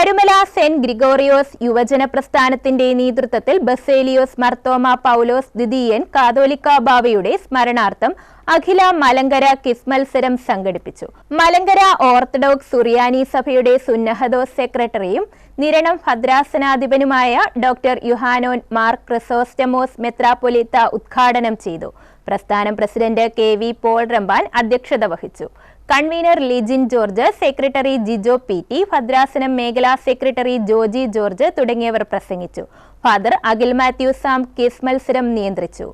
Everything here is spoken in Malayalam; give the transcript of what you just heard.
കരുമല സെന്റ് ഗ്രിഗോറിയോസ് യുവജന പ്രസ്ഥാനത്തിന്റെ നേതൃത്വത്തിൽ ബസേലിയോസ് മർത്തോമ പൗലോസ് ദ്വിതീയൻ കാതോലിക്ക ബാവയുടെ സ്മരണാർത്ഥം അഖില മലങ്കര കിസ് മത്സരം സംഘടിപ്പിച്ചു. മലങ്കര ഓർത്തഡോക്സ് സുറിയാനി സഭയുടെ സുന്നഹദോസ് സെക്രട്ടറിയും നിരണം ഭദ്രാസനാധിപനുമായ ഡോക്ടർ യുഹാനോൻ മാർ ക്രിസോസ്റ്റമോസ് മെത്രാപൊലിത്ത ഉദ്ഘാടനം ചെയ്തു. പ്രസ്ഥാനം president K V Paul Ramban അധ്യക്ഷത വഹിച്ചു. Convener Lijin George secretary Jijo P T ഭദ്രാസനം മേഖലാ സെക്രട്ടറി ജോജി ജോർജ് തുടങ്ങിയവർ പ്രസംഗിച്ചു. ഫാദർ അഖിൽ മാത്യു സാം കേസ് മത്സരം നിയന്ത്രിച്ചു.